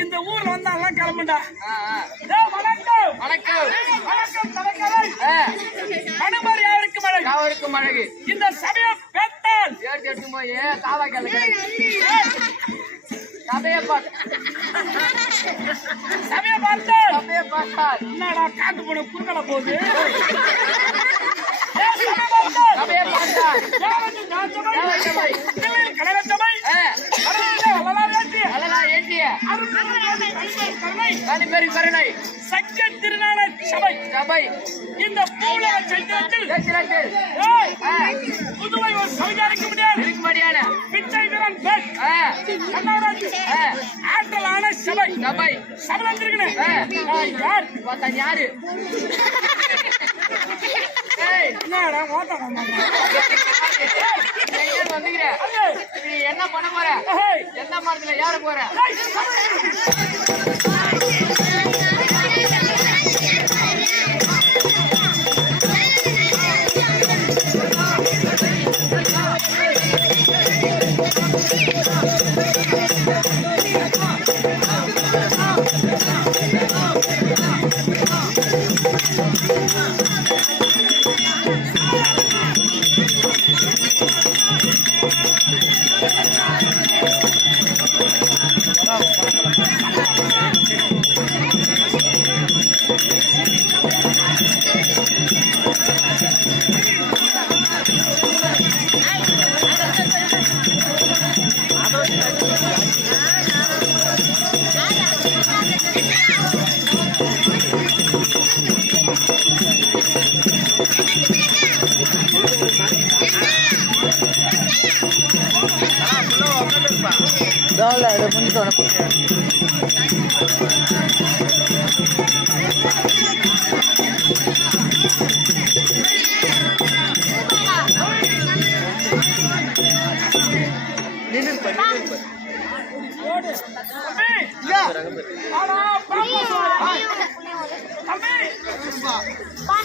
இந்த ஊர்ல வந்து எல்லாம் கிளம்புண்டா. மனுமார் யாருக்கும் அழகு. இந்த சபையை பெற்றால் சபையை பார்த்தால் என்னடா காட்டு போன குறுக்கல போகுது. சக்தி திருநாள சபை இந்த புதுவை ஒரு சௌஜாரிக்க முடியாது. பிச்சை வீரன் ஆற்றலான சபை சபை வந்திருக்கிறேன். யாரு என்ன பண்ண போற? எந்த மரத்துல யாரு போற?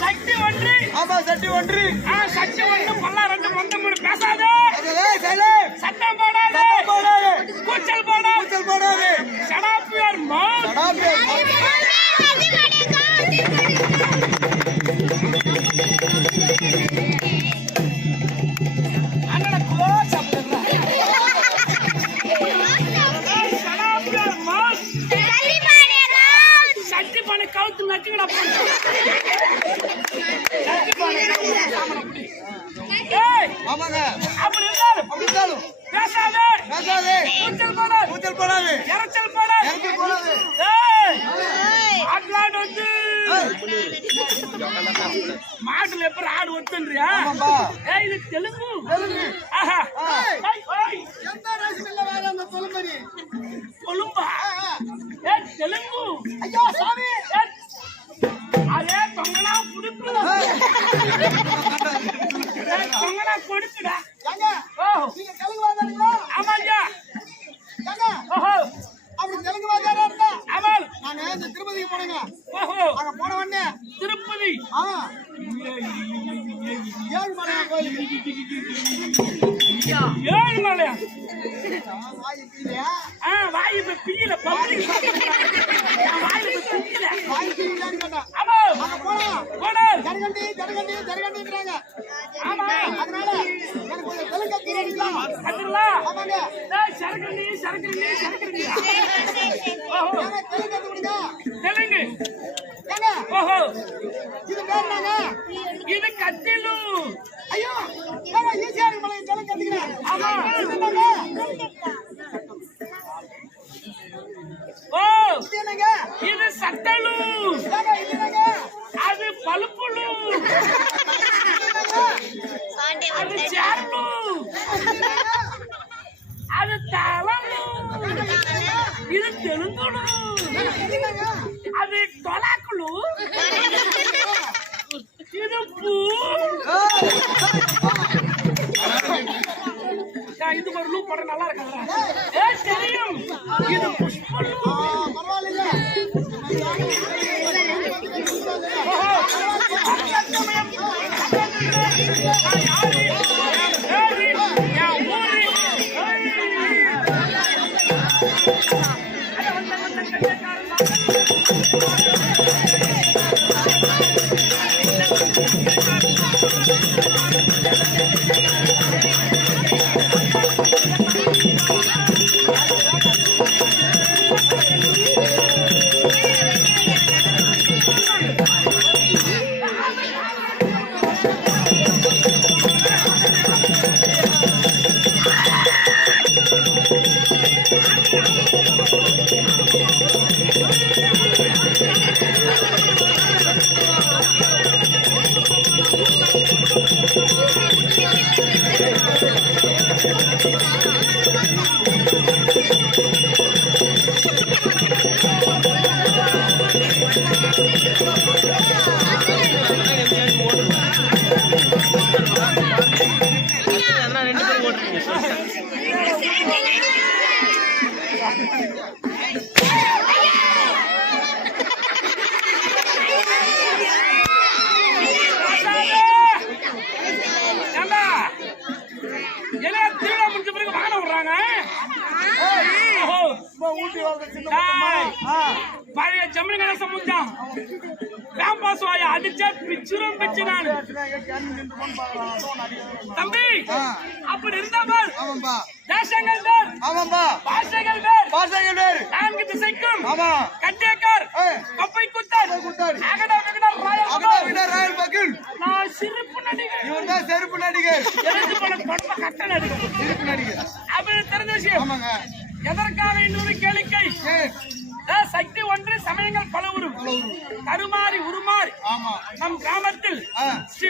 சக்தி ஒன்று பல்லா ரெண்டு மொந்த மூணு பேசாதே. சத்தம் போடாதே. கூச்சல் போடாதே. சடாப்பியர் சக்தி பண்ண கவுத்து நச்சுக்கடா. அப்படி இருந்தாலும் பேசாதே. கூச்சல் போடாது. இறைச்சல் போடாது. மாட்டுல எப்ப ஆடு ஒத்துன்றியா? இது தெலுங்கு. கொழும்பா தெலுங்கு. ஐயோ சாமி அதே தொங்கனா புடுக்கு. தொங்கனா கொடுக்குடா. ஆமா ஐயா. அப்படி தெலுங்கு வாத்தியாரா இருந்தா ஆமால் நான் இந்த திருப்பதிக்கு போனேங்க. அங்க போன உடனே திருப்பதி ஏழுமலையா கோயில். ஏழுமலையா வாயு பிய்யல பப்ளிக் வாயு பிய்யல. ஆமா அங்க போனா ஜரகண்டி. ஆமா அதனால எனக்கு கொஞ்சம் தெலுங்கு தெரியும். வந்துடலாம். ஆமாங்க. டேய், சரக்குறீ, சரக்குறீ, சரக்குறீ. ஓஹோ, ஏங்க, தெலுங்கு கத்துக்கிடுங்க. தெலுங்கு. ஏங்க, ஓஹோ, இது பேர் என்னங்க? இது கத்திலு. ஐயோ, ஏங்க, ஈஸியா இருக்கு போல, தெலுங்கு கத்துக்கிறேன். ஆமா. இது என்னங்க? ஓ, இது என்னங்க? இது சட்டலு. ஏங்க, இது என்னங்க? அது பழுப்புலு. அது சேர்லு. அது தவளு. இது தெலுங்குலு. இது என்னங்க? அது தொலாக்குலு. இது பூ. இதுக்கு ஒரு லூ போட நல்லா இருக்காங்க. தெரியும். இது புஷ்பலு. பரவாயில்லைங்க. ஊட்டி வாழ்ந்த சின்ன பழைய ஜம்மு கணேசன் முடிஞ்சான் கேம்பஸ் வாய அடிச்சா பிச்சுரும் பிச்சு நானு தம்பி அப்படி இருந்தா பார் தேசங்கள் பேர் பாஷைகள் பேர் நான்கு திசைக்கும் கட்டியக்கார் கப்பை குத்தர் அகடா ராயல் பகில் நான் சிரிப்பு நடிகர் இவன் தான் செருப்பு நடிகர் எழுந்து போன பொண்ண கட்ட நடிகர் சிரிப்பு நடிகர் அப்படி தெரிஞ்ச விஷயம் எதற்காக இன்னொரு கேளிக்கை சக்தி ஒன்று சமயங்கள் பல உருமாறி நம் கிராமத்தில் ஸ்ரீ